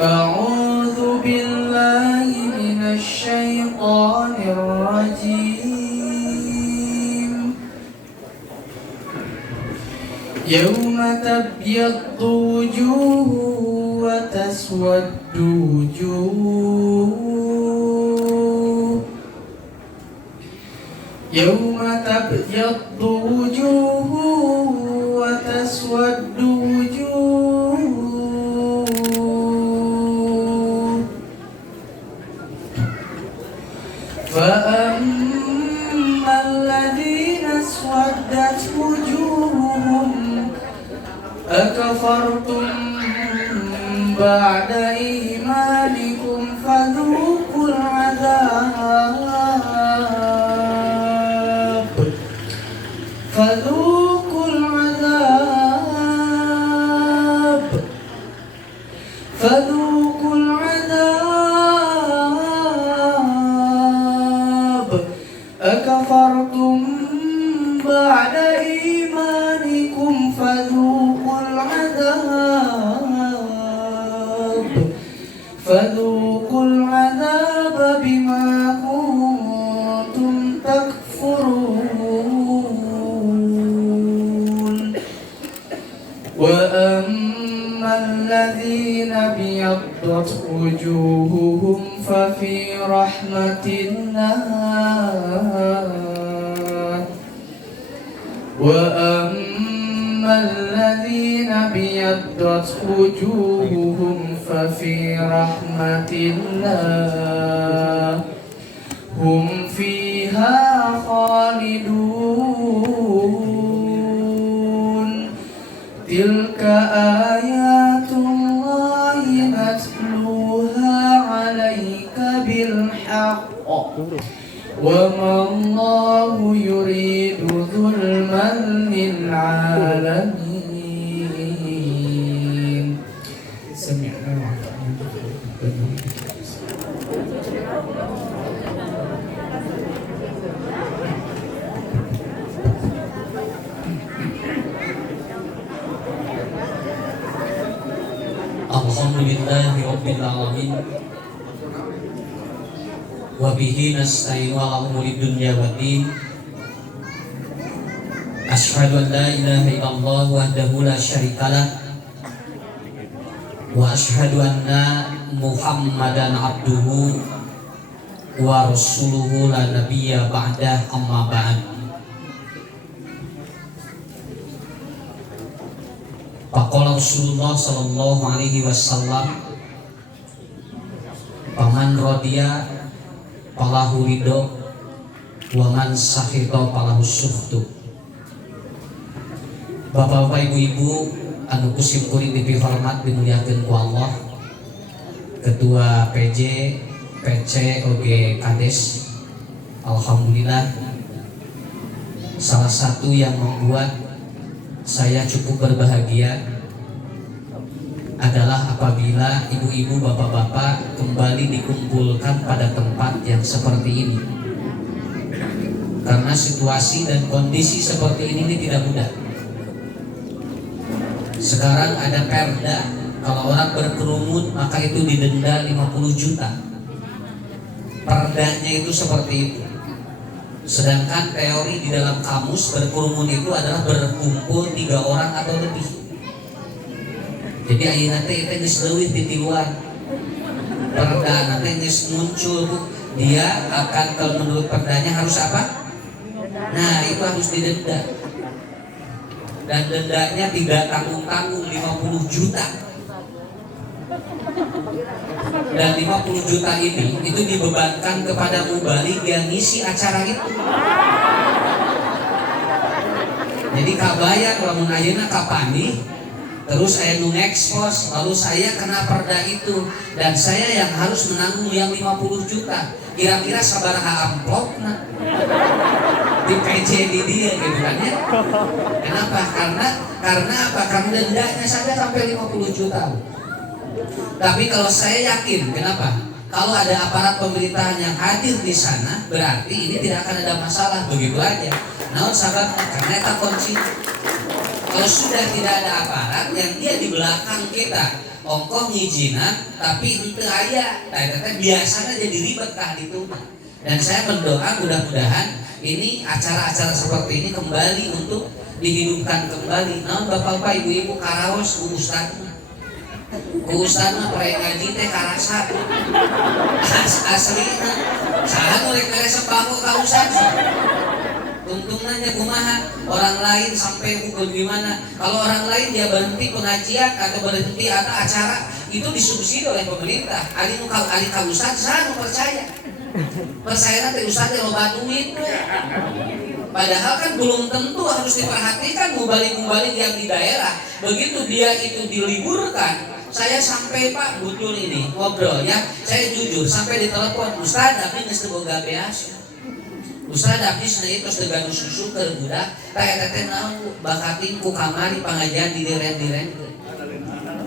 أعوذ بالله من الشيطان الرجيم يوم تبيض وجوه وتسود وجوه يوم تبيض وجوه وتسود وجوه فأما الذين اسودت وجوههم أكفرتم بعد إيمانكم فذوقوا العذاب فذوقوا العذاب فذوقوا العذاب أكفرتم بعد إيمانكم فذوقوا العذاب فذوقوا العذاب بما كنتم تكفرون وأما الذين ابيضت وجوههم ففي رحمة الله وأما الذين ابيضت وجوههم ففي رحمة الله هم فيها خالدون تلك آيات الله نتلوها عليك بالحق وما الله يريد ظلما للعالمين سمعنا Alhamdulillahi Rabbil Alamin Wabihi nasta'inu ala umuri dunya waddin Ashhadu an la ilaha illallah wahdahu la syarikalah Wa ashhadu anna Muhammadan abduhu wa rasuluhu la nabiyya ba'dah amma ba'd. Faqala Rasulullah sallallahu alaihi wasallam paman rodiya palahu ridho wa man sakhita palahu sukhtu. Bapak-bapak, ibu-ibu anu kusim kuring dipihormat dimuliakeun ku Allah, Ketua PJ, PC, OG Kades. Alhamdulillah, salah satu yang membuat saya cukup berbahagia adalah apabila ibu-ibu, bapak-bapak kembali dikumpulkan pada tempat yang seperti ini. Karena situasi dan kondisi seperti ini tidak mudah. Sekarang ada perda, kalau orang berkerumun maka itu didenda 50 juta. Perdanya itu seperti itu. Sedangkan teori di dalam kamus berkerumun itu adalah berkumpul 3 orang atau lebih. Jadi ayeuna teh itu geus leuwih titiluan. Perda nanti geus muncul, dia akan, kalau menurut perdanya harus apa? Nah, itu harus didenda. Dan dendanya tidak tanggung-tanggung, 50 juta. Dan 50 juta ini itu dibebankan kepada mubalik yang ngisi acara itu. Jadi kabayang lamun ayeuna kapani terus saya nu ngekspos, lalu saya kena perda itu dan saya yang harus menanggung yang 50 juta. Kira-kira sabaraha amplopna di PC di dia gitu kan ya. Kenapa? Karena apa? Karena dendanya saja sampai 50 juta. Tapi kalau saya yakin, kenapa? Kalau ada aparat pemerintahan yang hadir di sana, berarti ini tidak akan ada masalah, begitu aja. Namun sahabat, karena itu kunci. Kalau sudah tidak ada aparat yang dia di belakang kita, ongkoh ngijinan tapi henteu aya. Tah biasanya jadi ribet kah ditu. Dan saya berdoa mudah-mudahan ini acara-acara seperti ini kembali untuk dihidupkan kembali. Nah, Bapak-bapak, Ibu-ibu karaos ku Ustad. Ku Ustad mah poe ngaji teh karasa. Aslina. Saha nu rek mere sembako ka Ustad. Untungnya kumaha orang lain sampai pukul gimana. Kalau orang lain dia berhenti pengajian atau berhenti atau acara itu disubsidi oleh pemerintah. Ali nu ka Ustad saha nu percaya. Percaya teh Ustad teh loba duit. Padahal kan belum tentu harus diperhatikan mubalik-mubalik yang di daerah. Begitu dia itu diliburkan, saya sampai Pak betul ini ngobrol ya. Saya jujur sampai ditelepon, Ustad tapi geus teu boga beas. Ustad tapi seuneu tos teu gaduh susu keur budak, tah eta teh naon bakatin ku kamari pangajian di diren-diren.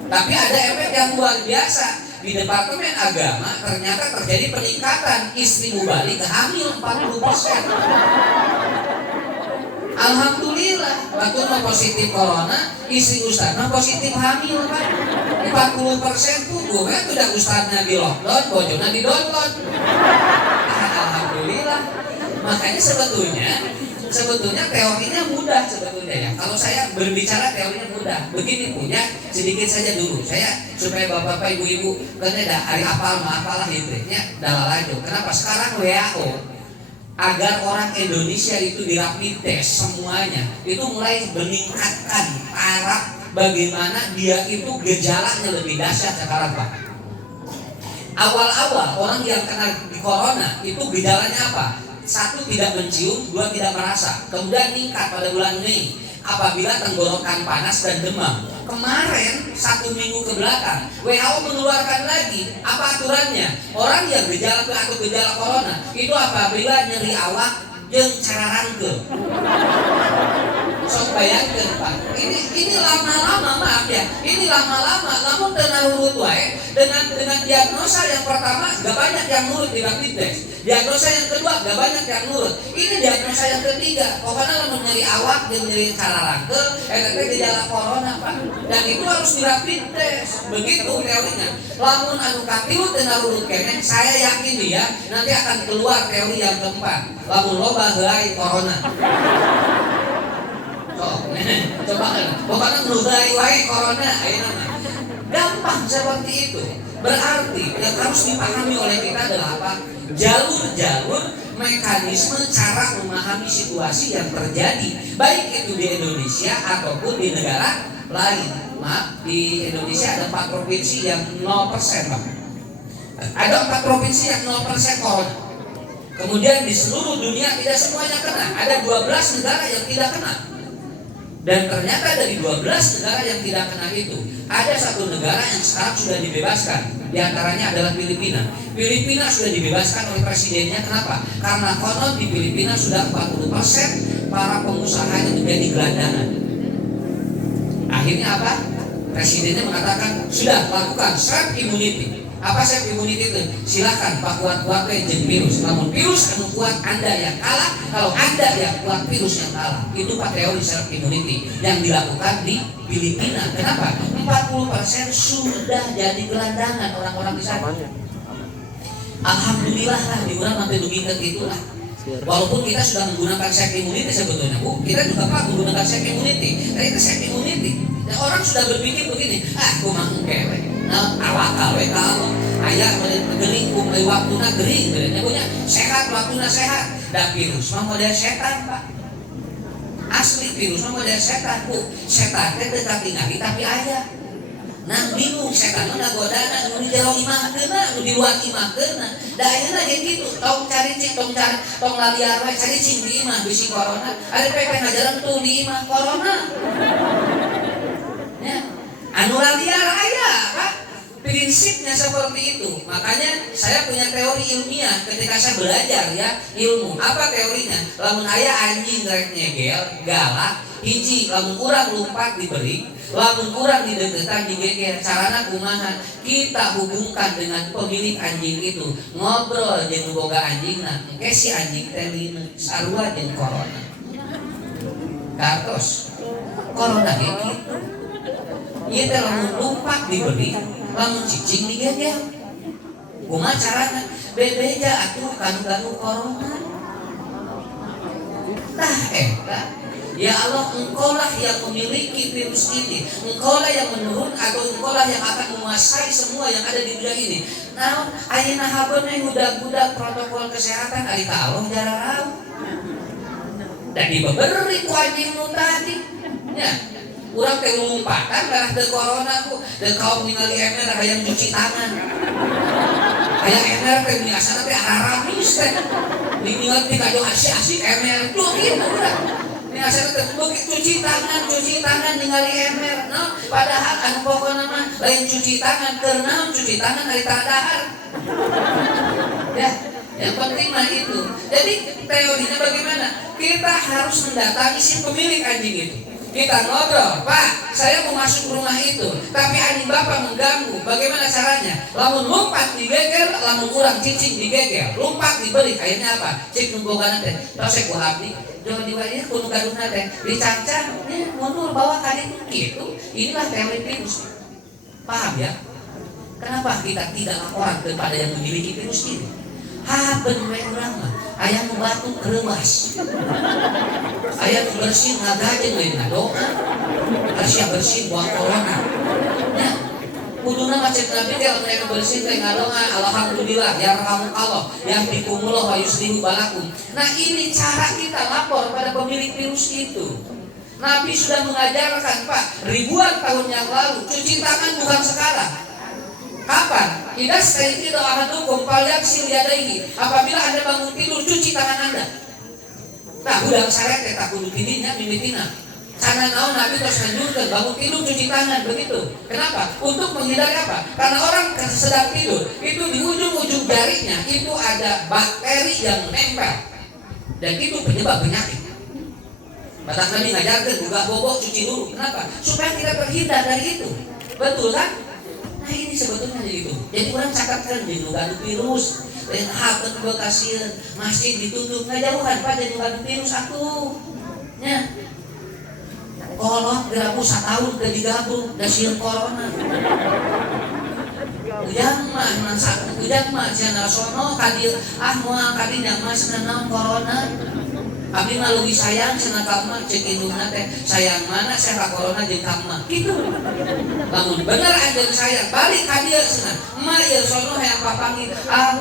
Tapi ada efek yang luar biasa. Di Departemen Agama ternyata terjadi peningkatan istri mubalik hamil 40%. Alhamdulillah, waktu mah positif corona, istri Ustad mah positif hamil Pak. 40% tubuh kan udah Ustadnya di lockdown, bojona di download. Alhamdulillah. Makanya sebetulnya teorinya mudah sebetulnya ya. Kalau saya berbicara teorinya mudah. Begini punya sedikit saja dulu. Saya supaya bapak-bapak ibu-ibu karena ada hari apal apalah intinya dalalajo. Kenapa sekarang WHO agar orang Indonesia itu di rapid test semuanya itu mulai meningkatkan taraf bagaimana dia itu gejalanya lebih dahsyat sekarang Pak. Awal-awal orang yang kena di corona itu gejalanya apa? 1 tidak mencium, 2 tidak merasa. Kemudian meningkat pada bulan Mei apabila tenggorokan panas dan demam. Kemarin 1 minggu ke belakang WHO mengeluarkan lagi apa aturannya? Orang yang gejala atau gejala corona itu apabila nyeri awak jeung cararangkeun. Sok bayangkeun Pak. Ini lama-lama maaf ya. Ini lama-lama namun teu nurut wae dengan diagnosa yang pertama gak banyak yang nurut di rapid test. Diagnosa yang kedua gak banyak yang nurut. Ini diagnosa yang ketiga. Pokoknya lamun nyeri awak jeung nyeri cararangkeun eta teh gejala corona Pak. Dan itu harus di rapid test. Begitu teorinya. Lamun anu katilu teu nurut keneh, saya yakin dia nanti akan keluar teori yang keempat. Lamun loba heulai corona. Coba pokoknya ngeludahi wae corona ayeuna. Gampang seperti itu. Berarti yang harus dipahami oleh kita adalah apa? Jalur-jalur mekanisme cara memahami situasi yang terjadi baik itu di Indonesia ataupun di negara lain. Maaf, di Indonesia ada 4 provinsi yang 0% Pak. Ada 4 provinsi yang 0% corona. Kemudian di seluruh dunia tidak semuanya kena. Ada 12 negara yang tidak kena. Dan ternyata dari 12 negara yang tidak kena itu ada 1 negara yang sekarang sudah dibebaskan. Di antaranya adalah Filipina. Filipina sudah dibebaskan oleh presidennya. Kenapa? Karena konon di Filipina sudah 40% para pengusaha yang menjadi gelandangan. Akhirnya apa? Presidennya mengatakan sudah lakukan herd immunity. Apa herd immunity itu? Silakan Pak kuat-kuat jeung virus. Namun virus anu kuat Anda yang kalah. Kalau Anda yang kuat virus yang kalah. Itu Pak teori herd immunity yang dilakukan di Filipina. Kenapa? 40% sudah jadi gelandangan orang-orang di sana. Alhamdulillah lah di urang sampai begitu gitulah. Walaupun kita sudah menggunakan herd immunity sebetulnya Bu, kita juga Pak menggunakan herd immunity. Tapi itu herd immunity. Dan orang sudah berpikir begini, kumaha engke. Nah, awak we kalau aya geuning kumeuy waktuna geuning benernya punya sehat waktuna sehat. Da virus mah model setan Pak. Asli virus mah model setan Bu. Setan teh teu katingali tapi aya. Nah bingung setan mah nagodana nu di jero imahkeunna, nu di luar imahkeunna. Da ayeuna ge kitu, tong cari cing tong laliar we cari cing di imah bisi corona. Ada pepe ngajaran tuh di imah corona. Ya. Anu laliar aya Pak. Prinsipnya seperti itu. Makanya saya punya teori ilmiah ketika saya belajar ya ilmu. Apa teorinya? Lamun aya anjing rek nyegel, galak, hiji lamun urang lumpat diberi, lamun urang dideketan digeger. Carana kumaha? Kita hubungkan dengan pemilik anjing itu, ngobrol jeung boga anjingna. Engke si anjing teh lina sarua jeung corona. Kartos. Corona ge kitu. Ieu teh lamun lumpat diberi, lamun cicing digegel. Kumaha carana? Bebeja atuh kanu-kanu corona. Tah eta, ya Allah, Engkaulah yang memiliki virus ini, Engkaulah yang menurun atau Engkaulah yang akan menguasai semua yang ada di dunia ini. Nah, ayeuna habeun budak-budak protokol kesehatan ari ka Allah jararau. Dan diberi ku anjing nu tadi. Ya, urang teh ngumpatan darah teu corona ku, dan kaum ningali emer hayang cuci tangan. Hayang emer teh biasana teh aramis teh. Ningali ti kajo asik-asik emer tuh kieu urang. Ini asal cuci tangan ningali emer, no? Padahal anu pokona mah lain cuci tangan, karena cuci tangan dari dahar. Ya, yang penting mah itu. Jadi teorinya bagaimana? Kita harus mendatangi si pemilik anjing itu. Kita ngobrol, Pak, saya mau masuk rumah itu, tapi anjing Bapak mengganggu. Bagaimana caranya? Lamun lompat digegel, lamun urang cicing digegel, lompat diberi. Akhirnya apa? Cik nunggogan teh, tosek ku abdi. Jangan diwajib kudu gaduna teh, dicancang, mundur bawa kali gitu. Inilah teori virus. Paham ya? Kenapa kita tidak laporan kepada yang memiliki virus ini? Haben we urang mah, aya nu batuk kerewas. Aya nu bersih ngagajeng lain ngadoa. Kasih bersih buang corona. Ya, kuduna macet Nabi teh lamun aya bersih teh ngadoa, alhamdulillah ya rahmatullah, yahdikumullah wa yuslihu balakum. Nah, ini cara kita lapor pada pemilik virus itu. Nabi sudah mengajarkan, Pak, ribuan tahun yang lalu, cuci tangan bukan sekarang. Kapan? Idza stayqiza ahadukum falyaghsil yadayhi. Apabila Anda bangun tidur, cuci tangan Anda. Nah, udang saret eta kudu tidinya mimitina. Karena naon Nabi terus anjurkeun bangun tidur cuci tangan begitu. Kenapa? Untuk menghindari apa? Karena orang sedang tidur, itu di ujung-ujung jarinya itu ada bakteri yang nempel. Dan itu penyebab penyakit. Maka Nabi ngajarkan buka bobok cuci dulu. Kenapa? Supaya kita terhindar dari itu. Betul kan? Nah, ini sebetulnya gitu. Jadi orang catatkan di nugan virus, dan hapen bekasieun, masjid ditutup ngajauhan Pak jadi nugan virus aku. Nya. Kolot geramu satahun ke digabung da sieun corona. Ujang mah cenah sono ka dieu moal ka dinya mah cenah naon corona. Abdi mah leuwih sayang cenah ka mah cek indungna teh sayang mana saya ka corona jeung ka mah kitu. Lamun bener anjeun sayang balik ka dieu cenah emak ieu sono hayang papanggih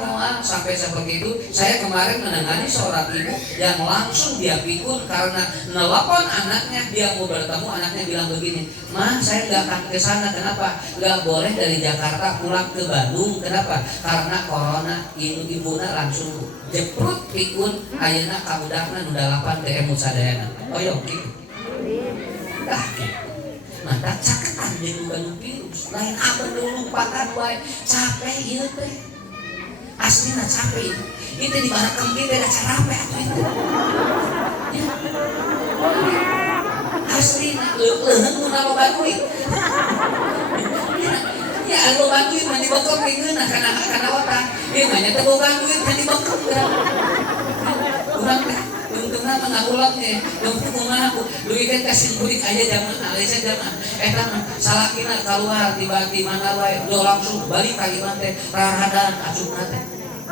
moal sampai seperti itu. Saya kemarin menangani seorang ibu yang langsung dia pikun karena nelpon anaknya, dia mau bertemu, anaknya bilang begini, "Mah, saya enggak akan ke sana." Kenapa? Enggak boleh dari Jakarta pulang ke Bandung. Kenapa? Karena corona. Ibu-ibuna langsung jeprut pikun ayeuna ka budakna nu dalapan teh emut sadayana. Oyong kitu. Tah kitu. Mata caketan jeung Bandung virus. Lain apa dulu patan wae. Capek ieu teh. Aslina capek. Itu di mana kempi beda cara apa itu. Ya. Aslina leuheung mun loba duit. Ya anu bantuin mah dibokok mingeunna kana otak. Ieu mah nya teu boga duit mah dibokok. Urang teh untungna mah ngaulak teh. Jeung kumaha duit teh kasih kudik aya jamaah, aya jamaah. Eta mah salakina keluar tiba-tiba mana wae do langsung balik ka imah teh raradan acungna teh.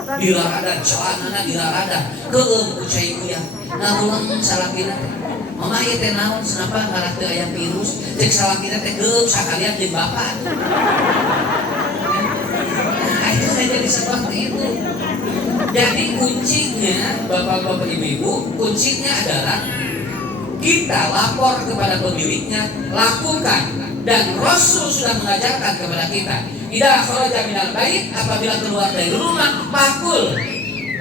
Diraradan soalna diraradan. Keum ku cai kuyang. Ngaulak salakina teh. Mama ieu teh naon kenapa ngarak teu aya virus? Cek salakina teh geum sakalian jeung bapak. Akhirnya jadi seperti itu. Jadi kuncinya bapak-bapak ibu-ibu, kuncinya adalah kita lapor kepada pemiliknya, lakukan. Dan Rasul sudah mengajarkan kepada kita, idza kharaja minal bait, apabila keluar dari rumah, pakul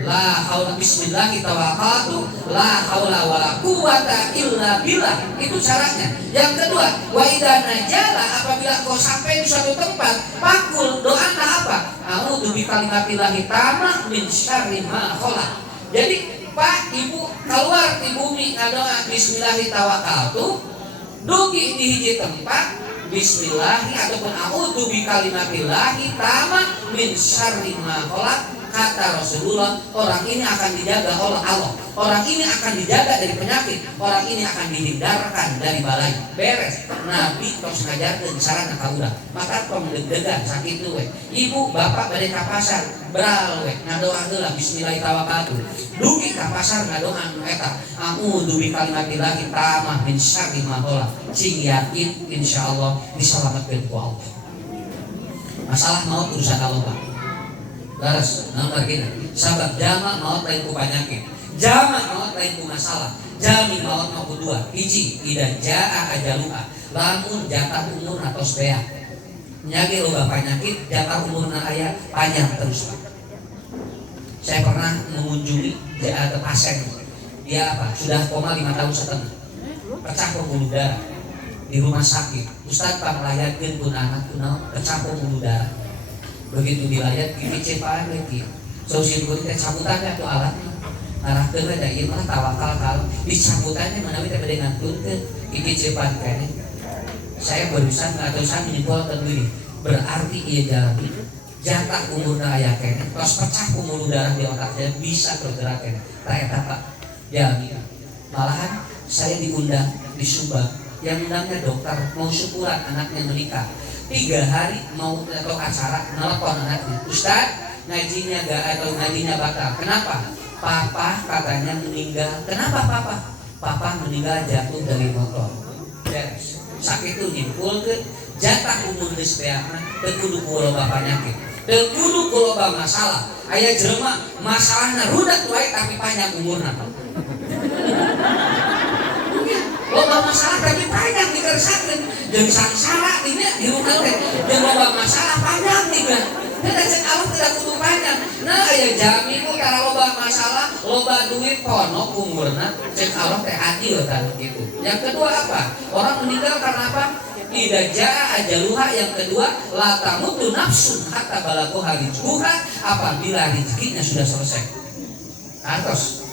la haula bismillah tawakkaltu la haula wala quwata illa billah. Itu caranya. Yang kedua, wa idza najala, apabila kau sampai di suatu tempat, pakul doanya apa? A'udzu bi kalimatillahi tamah min syarri ma khalaq. Jadi Pak Ibu keluar di bumi ngadoa bismillah tawakkaltu, dugi di hiji tempat bismillahi ataupun a'udzu bi kalimatillahi tamah min syarri ma khalaq, kata Rasulullah, orang ini akan dijaga oleh Allah, orang ini akan dijaga dari penyakit, orang ini akan dihindarkan dari balai. Beres. Nabi tos ngajarkeun sarana ka urang. Maka tong deg-degan sakit we. Ibu bapak bade ka pasar, bral we ngadoa heula bismillahirrahmanirrahim. Dugi ka pasar ngadoa anu eta, a'udzu bikalimatillahit tammah min syarri ma khalaq. Sing yakin insyaallah diselamatkeun ku Allah. Masalah maut urusan Allah Pak. Laras, nomor kita. Sabab jama maut lain ku penyakit. Jama maut lain ku masalah. Jami maut mau kedua. Hiji, idan jaa ajaluha. Lamun jatah umur atau beak. Nyagi loba penyakit, jatah umurna aya panjang terus Pak. Saya pernah mengunjungi pasien. Dia apa? Sudah koma 5 tahun setengah. Pecah pembuluh darah di rumah sakit. Ustaz panglayatkeun pun anak kunaon pecah pembuluh darah. Begitu dilayat gini cepaan lagi. Sosial teh cabutannya tuh alatnya. Ngarahkeun da ieu mah tawakal kalau dicabutannya menawi teh bade ngantunkeun gigi cepaan kene. Saya barusan atau saya menyimpulkan begini. Berarti ieu jalani jatah umurna aya kene. Tos pecah pembuluh darah di otak saya bisa bergerak kene. Ta eta Pak. Jalani. Malahan saya diundang di Subang. Yang undangnya dokter mau syukuran anaknya menikah 3 hari mau atau acara nelpon anaknya, Ustaz ngajinya gak atau ngajinya batal. Kenapa? Papa katanya meninggal. Kenapa papa? Papa meninggal jatuh dari motor. Beres. Sakit itu nyimpulkeun jatah umur geus beakna teu kudu loba penyakit, teu kudu loba masalah. Aya jelema masalahna rudak wae tapi panjang umurna. Loba masalah tapi panjang dikeresakeun jeung sangsara di rumah teh jeung loba masalah panjang tiga. Kita cek Allah tidak kudu panjang. Nah aya jami ku karena loba masalah, loba duit ponok umurna cek Allah teh adil kan gitu. Yang kedua apa? Orang meninggal karena apa? Idza jaa ajaluha. Yang kedua la tamutu nafsun hatta balagha rizquha, apabila rezekinya sudah selesai. Artos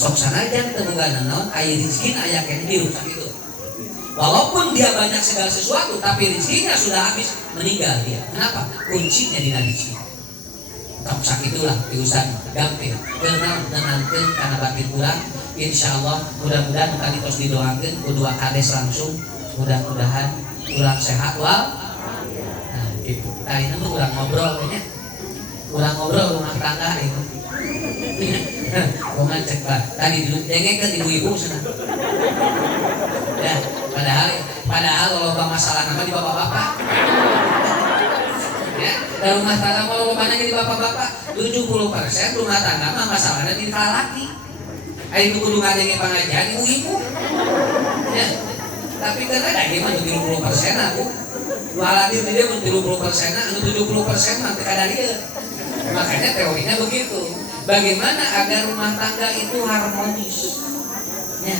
sok sanajan teu boga naon aya rezekina aya kene di rusak itu. Walaupun dia banyak segala sesuatu tapi rezekinya sudah habis, meninggal dia. Kenapa? Kuncinya di rezeki. Tak sakitulah diusan gampil. Beunang nenangkeun kana batin urang. Insyaallah mudah-mudahan tadi tos didoakeun ku dua kades langsung. Mudah-mudahan urang sehat wal. Nah, gitu. Tadi mah urang ngobrol nya. Urang ngobrol rumah tangga itu. Roman cek Pak. Tadi dulu dengekeun ibu-ibu cenah. Ya, padahal kalau masalah nama di bapak-bapak. Ya, dan rumah tangga kalau banyak di bapak-bapak 70% rumah tangga mah masalahnya di laki. Ayo kudu ngadenge pengajian ibu-ibu. Ya. Tapi karena ada mah 70% aku. Waladir dia 70%, anu 70% nanti kada dia. Makanya teorinya begitu. Bagaimana agar rumah tangga itu harmonis? Ya.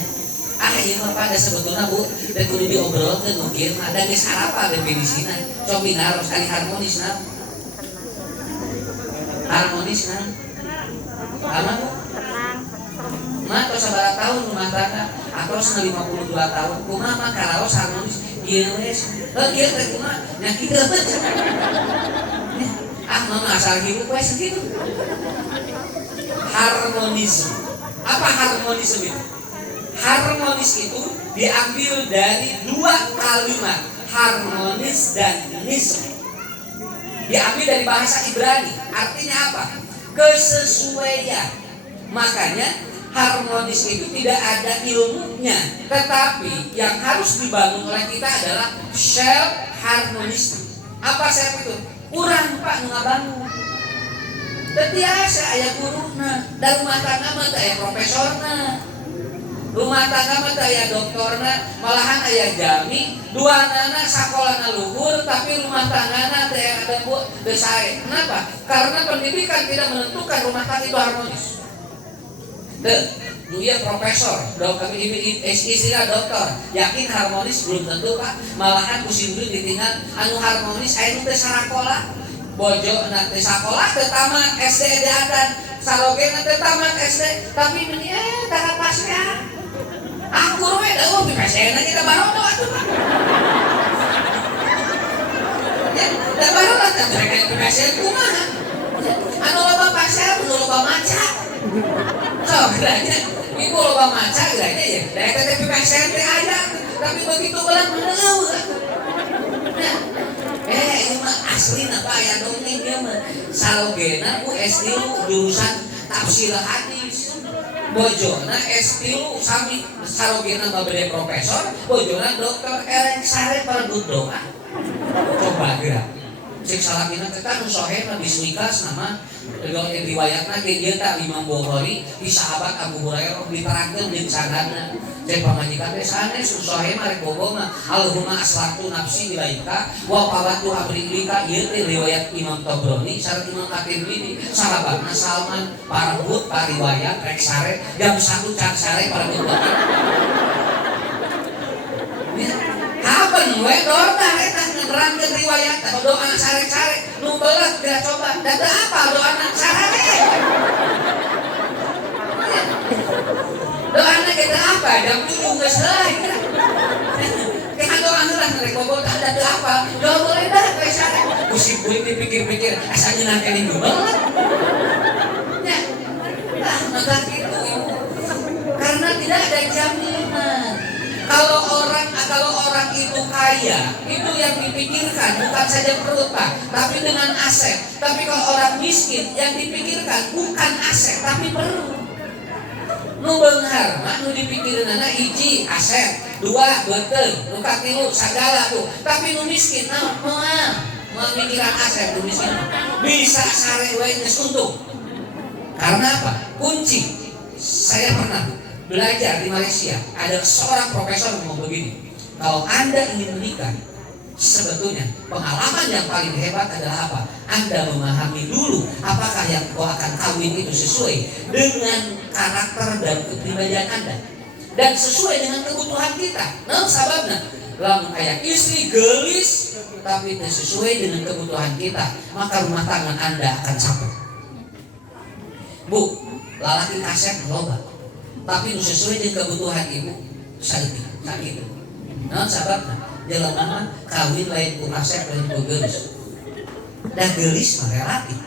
Ieu mah pada sebetulnya Bu, teh kudu diobrolkeun mungkin ada geus apa definisina. Cobi naros ari harmonis na. Harmonis na. Apa? Mah tos sabaraha tahun rumah tangga? Atos 52 tahun. Kumaha mah karaos harmonis? Ieu wes. Ieu teh kumaha? Nya kieu. Mama asal hidup wes segitu. Harmonisme. Apa harmonisme itu? Harmonis itu diambil dari 2 kalimat, harmonis dan nism. Diambil dari bahasa Ibrani. Artinya apa? Kesesuaian. Makanya harmonis itu tidak ada ilmunya, tetapi yang harus dibangun oleh kita adalah self harmonisme. Apa self itu? Urang Pak ngabangun. Biasa aya guruna, dan rumah tangga mah aya profesorna. Rumah tangga mah aya doktorna, malahan aya jami, duanana sakolana luhur tapi rumah tanggana teh ada bu desae. Kenapa? Karena pendidikan tidak menentukan rumah tangga itu harmonis. Dia profesor, dokter istilah dokter, yakin harmonis belum tentu Pak. Malahan kusin dulu ditinggal anu harmonis aya nu teh sarakola. Bojo nanti sekolah ke tamat SD dan saloge nanti tamat SD tapi meni tak pasnya aku we da mau PSN aja da baru tuh atuh ya da baru lah tak kayak PSN kumaha Anu loba pasar, anu loba maca. So, geranya ibu loba maca geranya ya. Dari KTP pasar teh aya, tapi begitu ulang meneueuh. Nah, ini mah asli apa ya dongeng dia mah. Salogena ku S3 jurusan tafsir hadis. Bojona S3 sami salogena mah bade profesor, bojona dokter eleng sare parebut doa. Coba geura. Cek salagina teh kan sohe mah biswikas nama riwayatna ge ieu tah Imam Bukhari di sahabat Abu Hurairah diterangkeun jeung sanadna. Cek pamajikan teh sanes sohe mah rek bogo mah Allahumma aslatu nafsi ilaika wa qawatu amri ilaika ieu teh riwayat Imam Tabrani sareng Imam At-Tirmidzi. Sahabatna Salman parebut pariwayat rek sare jam 1 can sare parebut. Kapan we doa eta nerangkeun riwayat doa anak sare-sare nu beuleut geus coba dada apa doa anak sare doa anak kita apa jam 7 geus heuh kita doa heula rek bobo dada apa doa boleh dah we sare musik kuing dipikir-pikir asa nyeunah kening beuleut nya maka gitu karena tidak ada jaminan. Kalau orang itu kaya, itu yang dipikirkan bukan saja perut Pak, tapi dengan aset. Tapi kalau orang miskin, yang dipikirkan bukan aset, tapi perut. Nu beunghar mah nu dipikireun anak hiji aset, dua beuteung, nu katilu sagala tuh. Tapi nu miskin moal mikiran aset nu miskin. Bisa sare we geus untung. Karena apa? Kunci. Saya pernah belajar di Malaysia, ada seorang profesor ngomong begini, kalau Anda ingin menikah, sebetulnya pengalaman yang paling hebat adalah apa? Anda memahami dulu apakah yang kau akan kawin itu sesuai dengan karakter dan kepribadian Anda dan sesuai dengan kebutuhan kita. Nah, sababna lamun aya istri gelis tapi tidak sesuai dengan kebutuhan kita, maka rumah tangga Anda akan capek. Bu, lalaki kasep loba tapi nu sesuai dengan kebutuhan ibu sakit. Nah, sababna jelema kawin lain ku asep lain ku geulis. Da geulis mah relatif.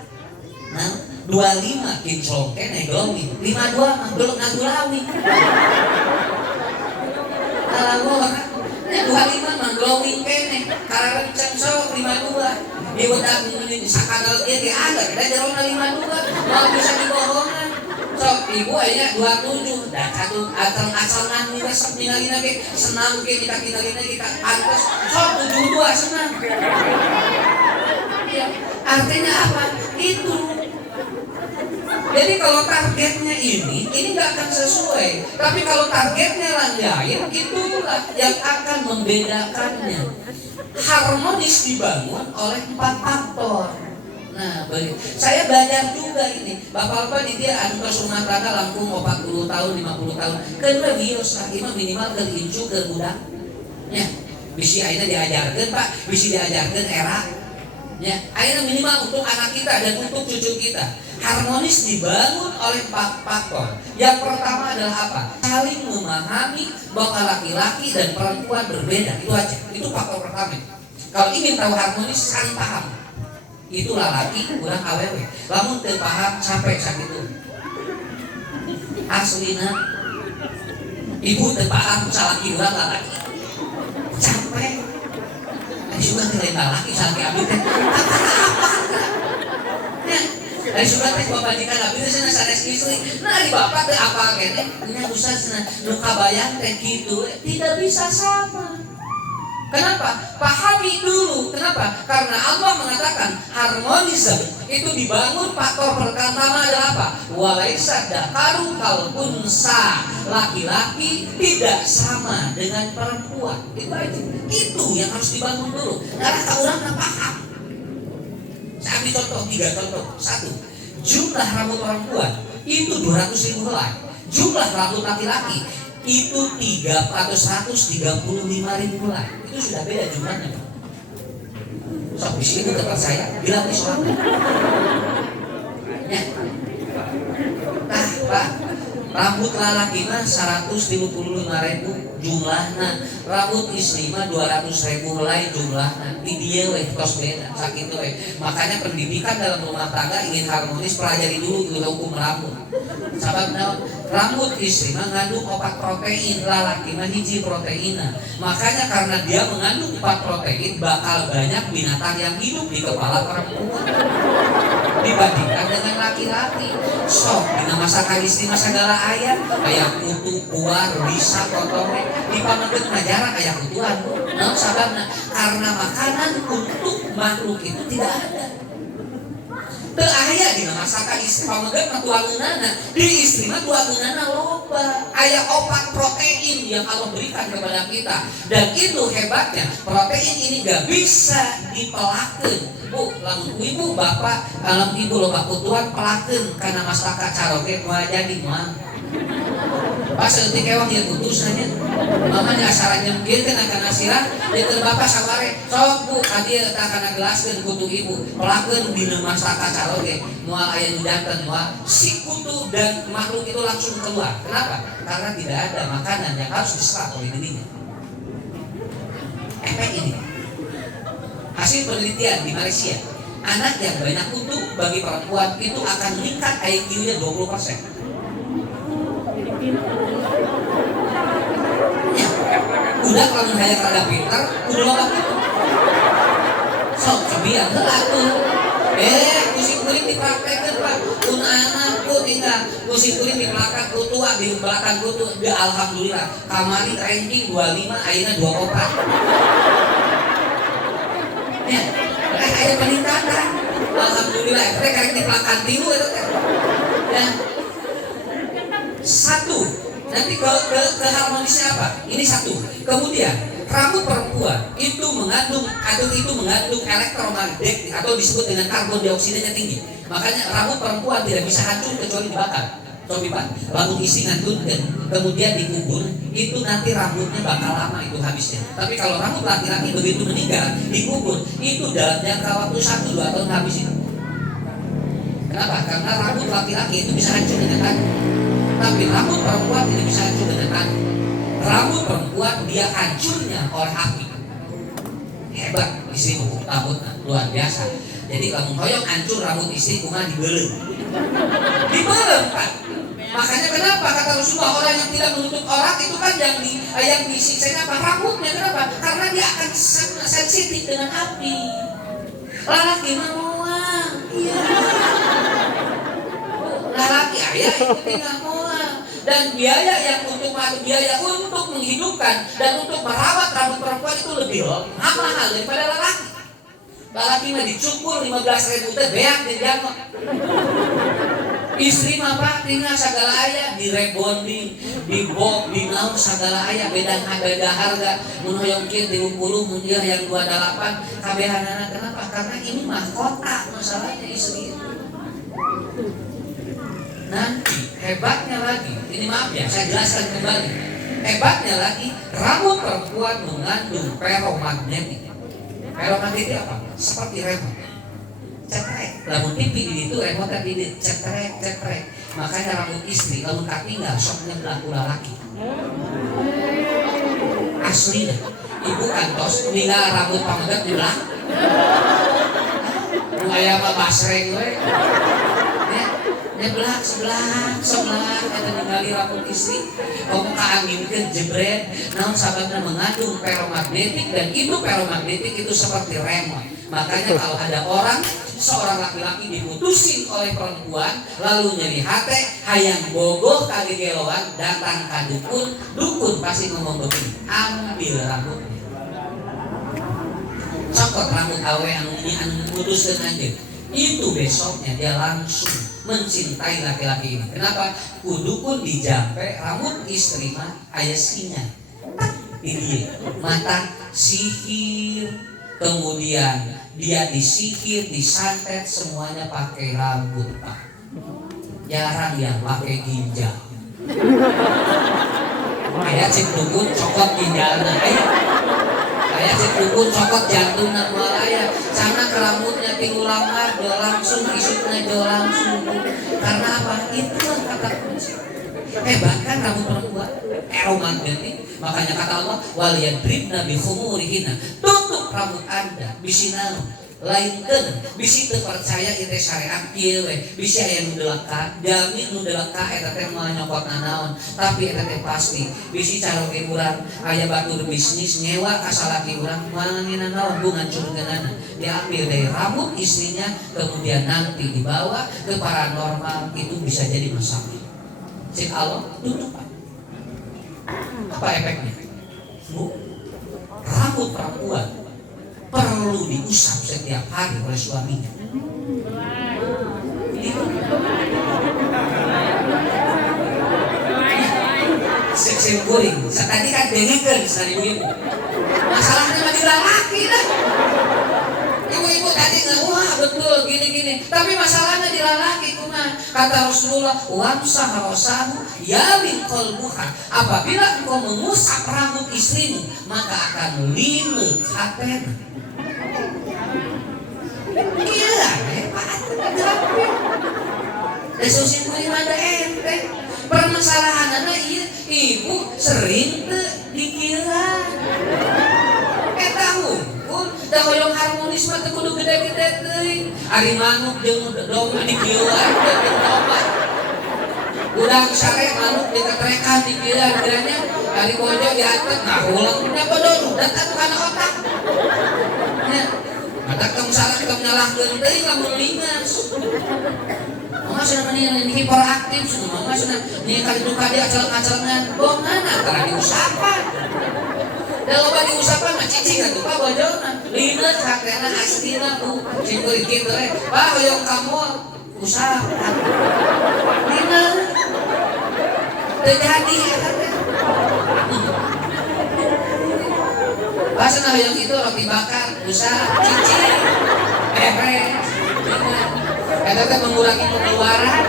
Nah, 25 kinclong keneh glowing, 52 mah belum ngagulawi. Kalau nya 25 mah glowing keneh, kararencang sok 52. Di udah sakadal ieu diander da jerona 52, mau bisa dibohongan. Sok ibu aya 27 dan satu asal-asalan nih resep ningalina ge senang ge kita kita antos sok 72 senang. Ya, artinya apa? Itu. Jadi kalau targetnya ini nggak akan sesuai. Tapi kalau targetnya lain, itulah yang akan membedakannya. Harmonis dibangun oleh 4 faktor. Nah, saya belajar juga ini. Bapak-bapak di dia anu ke Sumatera langkung 40 tahun, 50 tahun. Keuna bios lah imah minimal ke incu ke budak. Nya, bisi ayeuna diajarkeun Pak, bisi diajarkeun era. Nya, ayeuna minimal untuk anak kita dan untuk cucu kita. Harmonis dibangun oleh 4 faktor. Yang pertama adalah apa? Saling memahami bahwa laki-laki dan perempuan berbeda. Itu aja. Itu faktor pertama. Kalau ingin tahu harmonis, saling paham. Itulah laki kurang awewe. Lamun teu paham capek sakitu. Aslina ibu teu paham salaki urang lalaki. Capek. Ari sugan teh lain lalaki salaki abdi teh. Apa? Nya, ari sugan teh bapajikan abdi teh cenah sanes istri. Nah, di bapak teh apa keneh? Nya ustaz cenah nu kabayang teh kitu, tidak bisa sama. Kenapa? Pahami dulu. Kenapa? Karena Allah mengatakan harmonis itu dibangun. Faktor pertama adalah apa? Walaisa dzakaru kal unsa. Laki-laki tidak sama dengan perempuan. Itu aja. Itu yang harus dibangun dulu. Karena orang nggak paham. Saya ambil contoh 3 contoh. 1. Jumlah rambut perempuan itu 200.000 helai. Jumlah rambut laki-laki itu 135.000 helai. Itu sudah beda jumlahnya. Sok di sini tempat saya bilang di sholat. Ya. Nah, Pak, rambut lalaki mah 135.000 jumlahna. Rambut istri mah 200.000 helai jumlahna. Di dia weh tos beda sakitu weh. Makanya pendidikan dalam rumah tangga ingin harmonis, pelajari dulu hukum rambut. Sabab naon? Rambut istri mengandung 4 protein, lalaki mah hiji proteina. Makanya karena dia mengandung 4 protein, bakal banyak binatang yang hidup di kepala perempuan dibandingkan dengan laki-laki. Sok dina masakan istri mah segala aya kutu, kuar, bisa, kotornya. Di pamageut mah jarang aya kutuan. Naon sababna? Karena makanan untuk makhluk itu tidak ada. Teu aya dina masakan istri pamageut mah tuangeunana. Di istri mah tuangeunana loba. Aya 4 protein yang Allah berikan kepada kita. Dan itu hebatnya, protein ini gak bisa dipelakeun. Bu, lamun ibu bapak, lamun ibu loba kutuan pelakeun kana mastaka caroge moal jadi moal. Pas eutik ewang ieu putus nya. Mama nya asara nyemkeun kana sirah, dia keur bapak sabare. Sok Bu, ka dieu tah kana gelaskeun kutu ibu. Pelakeun dina mastaka caroge moal aya nu janten moal si kutu dan makhluk itu langsung keluar. Kenapa? Karena tidak ada makanan yang harus diserap oleh dirinya. Efek ini. Hasil penelitian di Malaysia, anak yang banyak kutu bagi perempuan itu akan meningkat IQ-nya 20%. Ya, udah kalau hayang rada pintar, udah loba gitu. Sok cobian heula tuh. Kusi kuring dipraktekeun Pak. Kun anak ku tinggal kusi kuring di belakang ku tua di belakang ku tuh. Alhamdulillah, kamari ranking 25 ayeuna 24. Ya, ada peningkatan. Alhamdulillah, mereka karek di belakang tilu itu teh. Ya. Satu, nanti ke harmonisnya apa? Ini satu. Kemudian rambut perempuan itu mengandung elektromagnet atau disebut dengan karbon dioksidanya tinggi. Makanya rambut perempuan tidak bisa hancur kecuali dibakar. Coba Pak, lalu isi ngantun dan kemudian dikubur, itu nanti rambutnya bakal lama itu habisnya. Tapi kalau rambut laki-laki begitu meninggal, dikubur, itu dalam jangka waktu 1-2 tahun habis itu. Kenapa? Karena rambut laki-laki itu bisa hancur dengan tangan. Tapi rambut perempuan tidak bisa hancur dengan tangan. Rambut perempuan dia hancurnya oleh api. Hebat istrimu, rambutnya luar biasa. Jadi kalau hoyong hancur rambut istri kumaha dibeleng. Dibeleng Pak. Makanya kenapa kata Rasulullah orang yang tidak menutup aurat itu kan yang disiksa apa? Rambutnya. Kenapa? Karena dia akan sangat sensitif dengan api. Lalaki mah iya. Lalaki ayah itu tidak moal. Dan biaya untuk menghidupkan dan untuk merawat rambut perempuan itu lebih mahal daripada lelaki. Lelaki mah dicukur 15.000 teh beak di jamu. Istri mah Pak tinggal segala aya di rebonding, di bob, di naon segala aya beda harga. Mun hoyong kieu 30 mun dia yang 28 kabehanana. Kenapa? Karena ini mahkota masalahnya istri itu. Nanti hebatnya lagi, ini maaf ya saya jelaskan kembali. Hebatnya lagi rambut perempuan mengandung feromagnetik. Feromagnetik apa? Seperti remote. Cetrek, lamun TV di itu remote kan di cetrek. Makanya rambut istri lamun katinggal sok nyebelah ulah laki. Asli dah. Ibu kantos ninggal rambut pamageut di belah. Nu aya mah basreng we. Belah sebelah eta ningali rambut istri ngomong ka angin jebret naon sababna mengandung feromagnetik dan itu feromagnetik itu seperti remote. Makanya kalau ada seorang laki-laki diputusin oleh perempuan lalu nyeri hate hayang bogoh ka gegeloan datang ka dukun pasti ngomong begini, ambil rambutnya. Cokot rambut awe anu putuskeun anjeun. Itu besoknya dia langsung mencintai laki-laki ini. Kenapa? Kudukun dijampe rambut istri mah aya singa. Ini mata sihir, kemudian dia disihir, disantet semuanya pakai rambut Pak. Jarang yang pakai ginjal. Aya cek dukun cokot ginjalna aya. Aya cek dukun cokot jantungna moal aya. Sana ke rambutnya tinggal lamar, do langsung isutnya do langsung. Karena apa? Itulah kata kunci. Bahkan rambut perempuan feromagnetik Makanya kata Allah, wal yadribna bi khumurihinna. Tutup rambut Anda bisi naon? Lain keun bisi teu percaya ieu teh syariat kieu we. Bisi aya nu deleka, jamin nu deleka eta teh moal nyokotna naon. Tapi eta teh pasti bisi caroge urang aya batur bisnis nyewa ka salaki urang mangina naon bungan curgenana. Diambil dari rambut istrinya kemudian nanti dibawa ke paranormal, itu bisa jadi masalah. Cik Allah tutup. Apa efeknya? Bu, rambut perempuan perlu diusap setiap hari oleh suaminya. Seksim kuring, tadi kan dengerin dari ibu. Masalahnya mah di laki dah. Ibu-ibu tadi nggak, wah betul gini-gini. Tapi masalahnya di laki kumaha? Kata Rasulullah, wamsah rasahu yamin qalbuha. Apabila engkau mengusap rambut istrimu, maka akan lineuk hatena. Gila, hebat. Desusin kuring ada ente. Permasalahanana ieu ibu sering teu dikira. Eta hukum da hoyong harmonis mah teu kudu gede-gede teuing. Ari manuk jeung dong dikira teu tobat. Udang sare manuk diketrekan dikira kiranya ari bojo diatet ngahulengna bodoh dan atuh kana otak. Nya mata kamu salah kita menyalahkeun teuing lamun lingas. Mama sudah menilai ini hiperaktif, semua mama sudah ini kali duka dia acalan-acalan bongan antara diusapan. Dan loba diusapan mah cicing atuh Pak bojona. Lineut hakena aslina tuh cing kulit kitu Pak hoyong kamu usapan. Lineut. Teu jadi eta teh. Pasana hoyong itu roti bakar, usah cicing. Beres. Eta teh mengurangi pengeluaran.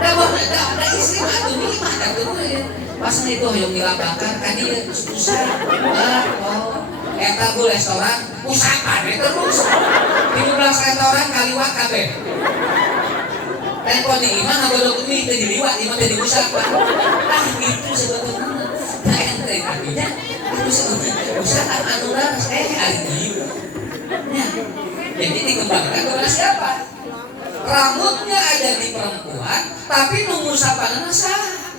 Da istri mah atuh nikmat atuh we. Pasna itu hoyong gila bakar ka dieu susah. Eta ku restoran usapan terus. 17 restoran kaliwat kabeh. Tempo di imah ngagodog mie teu diliwat imah teh diusapan. Gitu sebetulna. Da ente kadinya usaha anu laras ari ieu. Nya jadi dikembangkan kepada siapa? Rambutnya ada di perempuan, tapi mengusapan saha?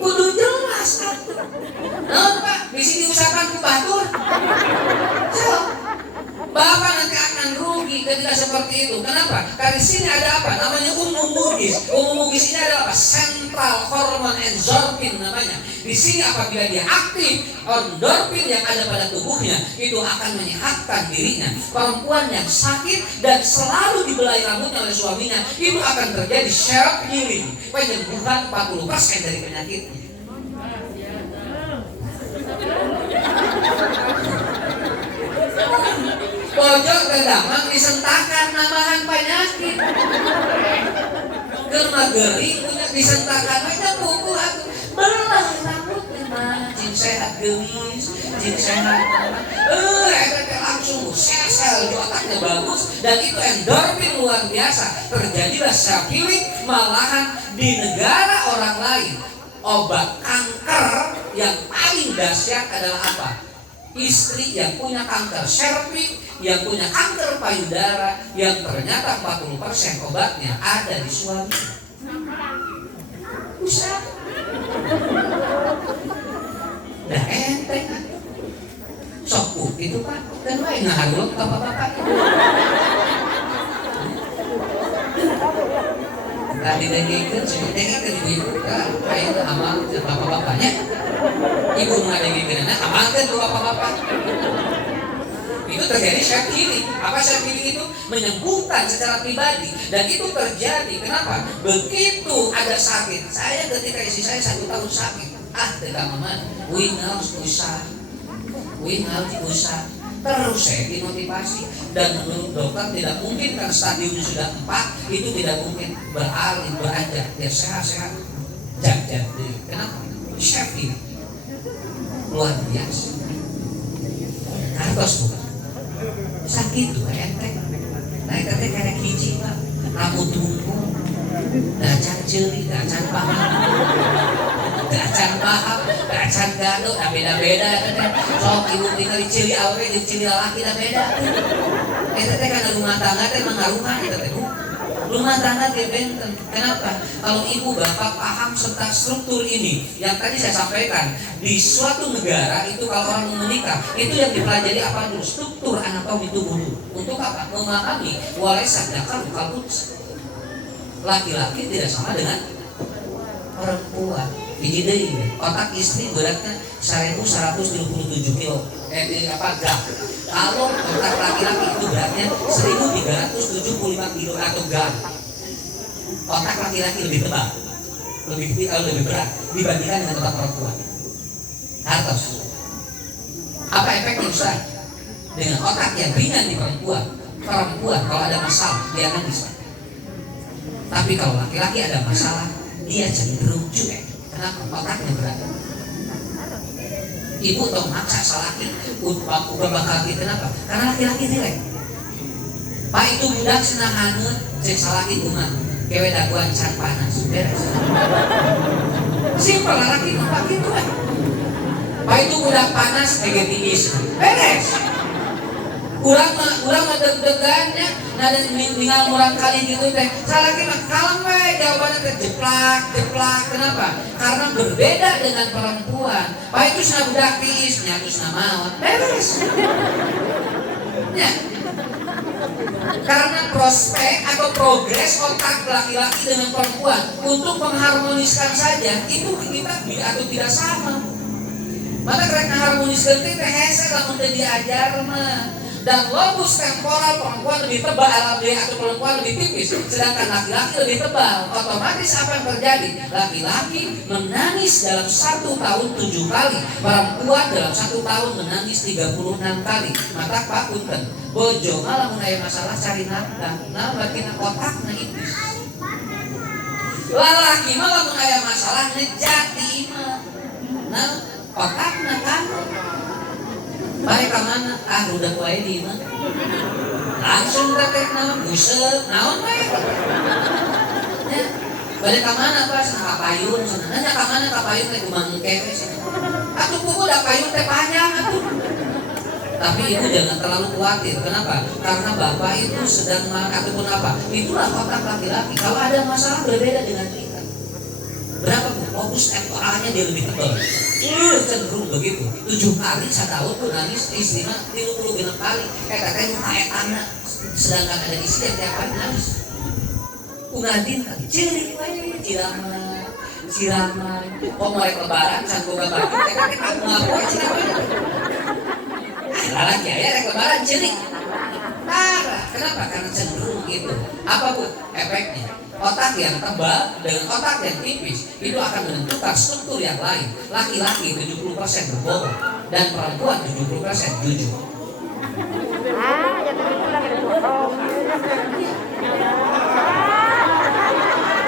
Kudu jelas atuh. Naon Pak? Bisi diusapan ku batur. So, Bapak nanti akan rugi ketika seperti itu. Kenapa? Karena di sini ada apa? Namanya umum mugis. Umum mugis ini adalah apa? Central hormone endorphin namanya. Di sini apabila dia aktif, endorfin yang ada pada tubuhnya itu akan menyehatkan dirinya. Perempuan yang sakit dan selalu dibelai rambutnya oleh suaminya itu akan terjadi self healing, penyembuhan 40% dari penyakitnya. Pojok kedamang disentakan nambahan penyakit. Germa gering punya disentakan aja buku atuh belah rambutnya mah jin sehat gelis, jin sehat. Eta langsung sel-sel di otaknya bagus dan itu endorfin luar biasa. Terjadilah self healing, malahan di negara orang lain obat kanker yang paling dahsyat adalah apa? Istri yang punya kanker serviks, yang punya kanker payudara, yang ternyata 40% obatnya ada di suami. Usah. Dah enteng. Sok itu Pak, kan wae ngaharulok bapak-bapak. Tadi dengekeun ibu kan kayak amal bapak-bapaknya. Ibu ngadengekeun amalkeun ku bapak-bapak. Itu terjadi self healing. Apa self healing itu? Menyembuhkan secara pribadi dan itu terjadi. Kenapa? Begitu ada sakit. Saya ketika istri saya 1 tahun sakit, tidak aman. Wing harus usah. Terus saya dimotivasi dan menurut dokter tidak mungkin kan stadiumnya sudah 4 itu tidak mungkin beralih beranjak ya sehat-sehat jak-jak. Kenapa? Self healing luar biasa. Kartos bukan sakit tuh enteng. Nah itu teh kayak hiji Pak, rambut tungkung, dacan ceuli, dacan paha. Dacan paham, dacan gado, da beda-beda teh. Sok ibu tinggal di cili awe, di cili laki da beda. Eta teh kana rumah tangga teh mangaruhan eta teh. Rumah tangga teh benten. Kenapa? Kalau ibu bapak paham serta struktur ini, yang tadi saya sampaikan, di suatu negara itu kalau orang mau menikah, itu yang dipelajari apa dulu? Struktur anatomi tubuh dulu. Untuk apa? Memahami warisan dakar bukan putus. Laki-laki tidak sama dengan perempuan. Biji deui, otak istri beratnya 1127 kilo. Gram. Kalau otak laki-laki itu beratnya 1375 kilo atau gram. Otak laki-laki lebih tebal, lebih berat dibandingkan dengan otak perempuan. Hartos. Apa efeknya Ustaz? Dengan otak yang ringan di perempuan kalau ada masalah dia akan bisa. Tapi kalau laki-laki ada masalah, dia cenderung cuek. Kenapa? Otaknya berat. Ibu tong maksa salaki, udah bakal kenapa? Karena laki-laki nilai. Pak itu budak senahaneun cek salaki kumaha? Kewe daguan can panas, beres. Simpel laki mah kitu we. Pak itu budak panas ege tiis, beres. Urang mah deg-degannya, nada tinggal murang kali gitu teh. Salaki mah kalem we, jawabannya teh jeplak. Kenapa? Karena berbeda dengan perempuan. Pak itu sana budak tiis, nya geus maot, beres. Ya. Karena prospek atau progres otak laki-laki dengan perempuan untuk mengharmoniskan saja itu kita atau tidak sama. Maka karena harmoniskan teh hese lamun teu diajar mah. Dan lobus temporal perempuan lebih tebal atau perempuan lebih tipis, sedangkan laki-laki lebih tebal. Otomatis apa yang terjadi? Laki-laki menangis dalam 1 tahun 7 kali, perempuan dalam 1 tahun menangis 36 kali. Maka Pak Punten, bojo malah mun aya masalah cari nafkah, nah bagian otakna iblis. Lalaki mah lamun aya masalah ngejati mah, nah otakna kan. Baik kamana? Udah kuai di mah. Langsung teh naon buseuk, naon bae. Ya. Balik kamana pas kapayun cenah. Nya kamana kapayun teh kumaha engke we cenah. Atuh pugu da payun teh panjang atuh. Tapi ibu jangan terlalu khawatir. Kenapa? Karena bapak itu sedang ataupun apa? Itulah otak laki-laki. Kalau ada masalah berbeda dengan kita. Berapa fokus temporalnya dia lebih tebal. Cenderung begitu. 7 kali setahun tuh nangis istri mah 36 kali. Katanya kayak anak. Sedangkan ada istri yang tiap hari nangis. Ungadin tapi ciri siraman. Kok mulai lebaran can boga baju teh kan ngapoe siraman. Lalaki aya rek lebaran ciri. Parah. Kenapa? Karena cenderung gitu. Apa Bu efeknya? Otak yang tebal dengan otak yang tipis itu akan menentukan struktur yang lain. Laki-laki 70% berbohong dan perempuan 70% jujur.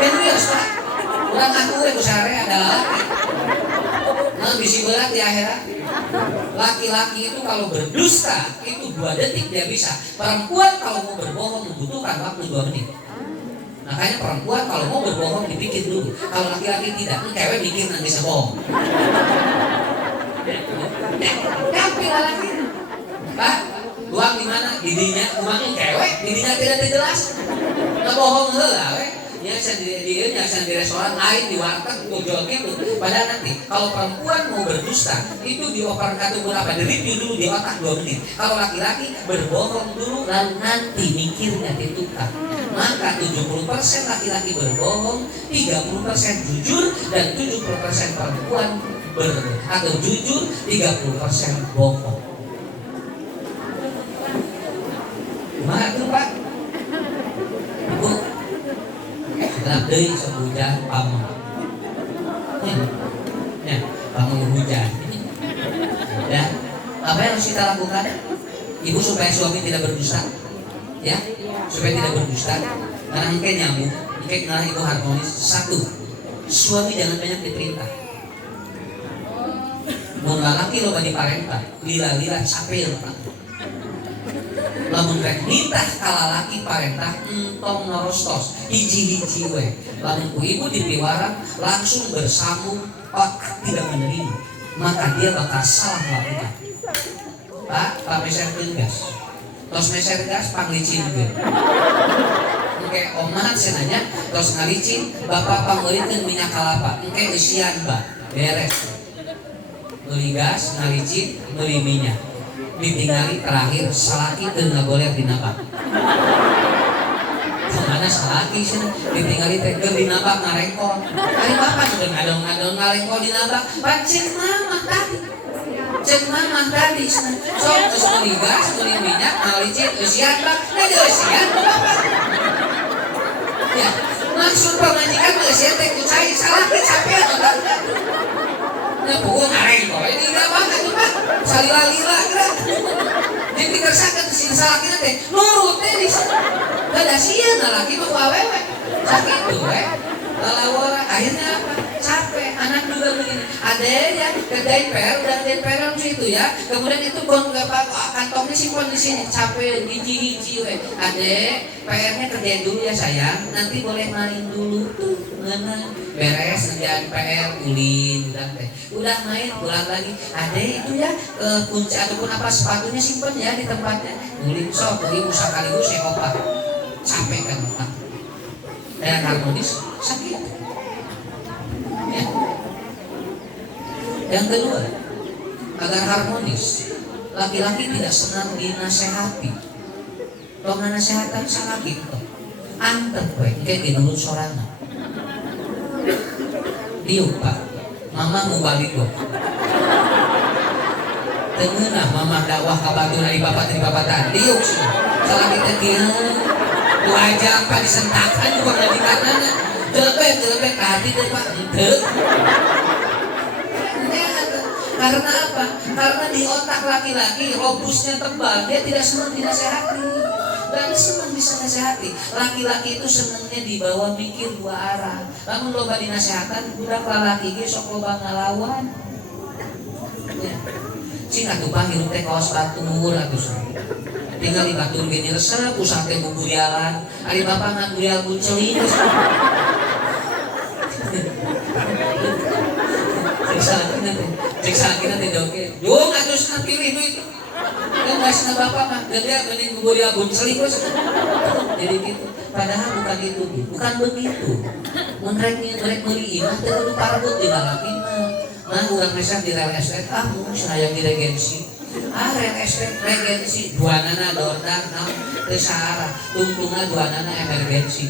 Serius Pak, ulang aku usare adalah nah bisi berat di akhirat. Laki-laki itu kalau berdusta itu 2 detik dia bisa. Perempuan kalau mau berbohong membutuhkan waktu 2 menit. Makanya perempuan kalau mau berbohong dipikir dulu. Kalau laki-laki tidak, cewek mikir nanti bisa bohong. Tapi laki, Pak, uang di mana? Didinya, uangnya cewek, didinya tidak jelas. Nggak bohong heula we. Nya di restoran lain di warteg tujuan gitu. Padahal nanti kalau perempuan mau berdusta itu dioper atau berapa? Direview dulu di otak 2 menit. Kalau laki-laki berbohong dulu lalu nanti mikirnya ditukar. Maka 70% laki-laki berbohong, 30% jujur dan 70% perempuan atau jujur, 30% bohong. Kumaha tuh Pak? Bu, gelap deui sok hujan pamong. Ya, pamong hujan. Ya, apa yang harus kita lakukan? Ibu supaya suami tidak berdusta. Ya, supaya tidak berdusta. Karena engke nyambung, engke ngalah itu harmonis. 1, suami jangan banyak diperintah. Mun lalaki loba diparentah, lila-lila capil Pak. Lamun rek nitah ka lalaki parentah entong norostos hiji-hiji we. Lamun ku ibu dipiwara langsung bersambung otak tidak menerima, maka dia bakal salah melakukan. Pak meserkeun gas. Tos meser gas panglicin. Oke, omat senanya tos ngalicin, bapak pangeulikeun minyak kalapa. Engke isian, Pak. Beres. Beli gas, ngalicin, beli minyak. Ditinggali terakhir salaki teu ngagoler dina bak. Mana salaki cenah ditinggali teh keur dina bak ngarengkol. Ari bapak sudah ngadong-ngadong ngarengkol dina bak. Pancen mama tadi. Cek mama tadi cenah. Sok geus beli gas, beli minyak, ngalicin, eusian bak. Da eusian bapak. Ya, maksud pamajikan eusian teh kucai salaki capek atuh. Ya pokok ngarengkol ini enggak banget tuh Pak. Salila-lila geura. Jadi kersakeun si salakina teh nurut teh di sana. Da sieun lalaki mah ku awewe. Sakitu we. Lalawara akhirnya apa? Capek. Anak juga begini. Ade ya kerjain PR udah kerjain PR situ ya. Kemudian itu kantongnya simpan di sini. Capek hiji-hiji we. Ade PR-nya kerjain dulu ya sayang. Nanti boleh main dulu tuh. Ngeunah beres kerjaan PR ulin udah main pulang lagi. Ade itu ya kunci ataupun apa sepatunya simpen ya di tempatnya. Ulin sok beli musa kaligus saya opak. Capek kan otak. Dan harmonis sakit. Ya. Yang kedua, agar harmonis, laki-laki tidak senang dinasehati. Tong nasihatkan salaki itu. Antep we kayak dinurut sorangan. Diuk Pak, mama mau balik loh. Tengenah mama dakwah kabatu dari bapak tadi. Diuk sih, salah kita dia. Wajah Pak disentakan juga dari kanan. Jelebek hati deh Pak. Karena apa? Karena di otak laki-laki robusnya tebal, dia tidak senang dinasehati. Dan senang bisa nasihati. Laki-laki itu senangnya dibawa mikir dua arah. Namun loba dinasehatan, budak lalaki ge sok loba ngalawan. Ya. Cing atuh Pak hirup teh kaos batur atuh. Tinggal di batur ge resep usah teh buburialan. Ari bapak ngaburial bunceling. Cek sakitna teh joget. Yung atuh sana pilih duit. Yang ngasih bapak mah gede mending bubur abun selingkuh. Jadi gitu. Padahal bukan itu, bukan begitu. Mereka meuli imah teh kudu parbut di lalaki mah. Mah urang resep di real estate mung sayang di regensi. Real estate regensi duanana dordar naon teu saarah. Tungtungan duanana emergensi.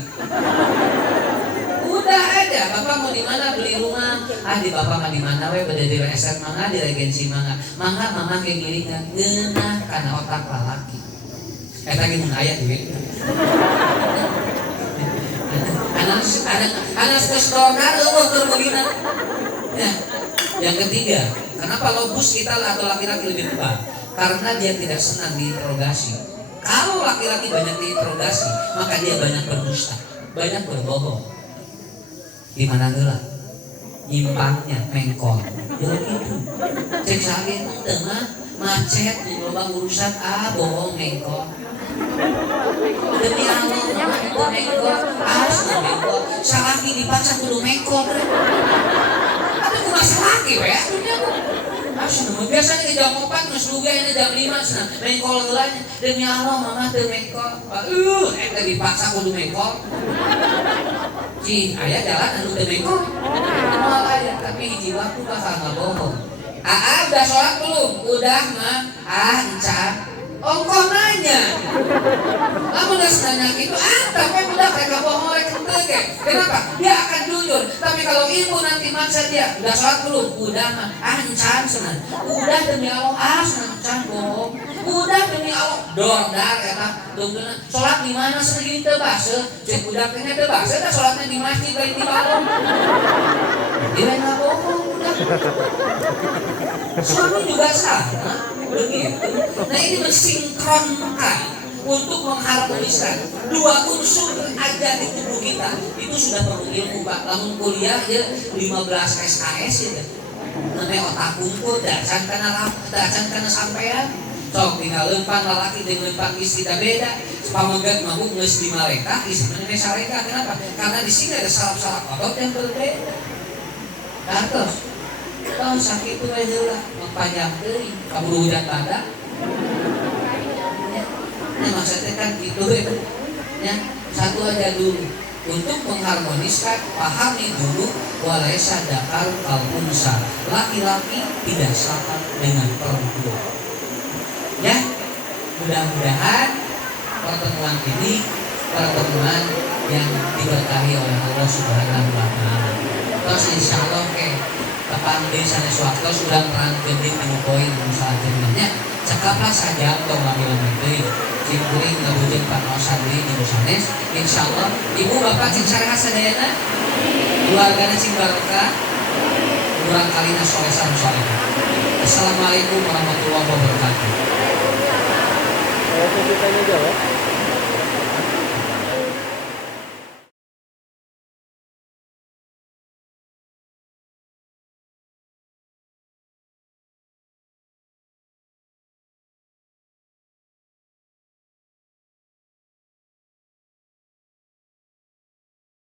Udah aja, bapak mau di mana beli rumah? Di bapak mah di mana we bade di reset mangga di regensi mangga. Mangga mama kayak gilingan geunah kana otak lalaki. Eta ge mun aya duit. Anak spesdornar eueuh keur begina. Ya. Yang ketiga, kenapa lobus kita atau laki-laki lebih tebal? Karena dia tidak senang diinterogasi. Kalau laki-laki banyak diinterogasi, maka dia banyak berdusta, banyak berbohong. Di mana geula nyimpangnya mengkol jadi gitu cek sakit tengah macet di loba urusan bohong mengkol demi Allah itu mengkol asli mengkol salaki dipaksa kudu mengkol tapi ku masalaki we dunia ku asli biasanya di jam 4 geus duga ini jam 5 cenah mengkol heula demi Allah mama teu mengkol eta dipaksa kudu mengkol. Cing, ayah jalan anu teu mengkol. Moal aya, tapi hiji waktu bakal ngabohong. Udah sholat belum? Udah mah. Encan. Ongkoh nanya. Lamun geus nanya kitu, tapi budak rek bohong rek henteu ge. Kenapa? Dia akan jujur. Tapi kalau ibu nanti maksa dia, udah sholat belum? Udah mah. Encan cenah. Udah demi Allah, encan bohong. Udah demi Allah, dordar eta tunggueuna. Salat di mana segini teu baseuh? Cek budak teh teu baseuh da salatna di masjid bae di balong. Dia enggak bohong budak. Suami juga sama, begitu. Nah ini mensinkronkan untuk mengharmoniskan dua unsur aja di tubuh kita. Itu sudah perlu ilmu Pak. Lamun kuliah ya 15 SKS ya. Namanya otak unggul, dacan kana sampean. Sok tinggal lempang lalaki dengan lempang istri tak beda. Pamagat mabuk geus di malaikat, istri mana salehah. Kenapa? Karena di sini ada salaf-salaf otot yang berbeda. Terus Oh sakit itu aja lah, panjang deh, kabur hujan badak. Ya maksudnya kan gitu ya. Satu aja dulu untuk mengharmoniskan, pahami dulu walaysa dakar kal unsa, laki-laki tidak sama dengan perempuan. Ya, mudah-mudahan pertemuan ini pertemuan yang diberkahi oleh Allah Subhanahu wa Ta'ala. Terus insya Allah kapan sana suatu sudah merangkul di poin masalah jadinya cekaplah saja untuk mengambil itu cingkuring ngabujeng panosan di sanes. Insya Allah ibu bapak cing sareha sadayana keluargana cing barokah kurang kalina solesan soleha. Assalamualaikum warahmatullahi wabarakatuh. Kalau kita jawab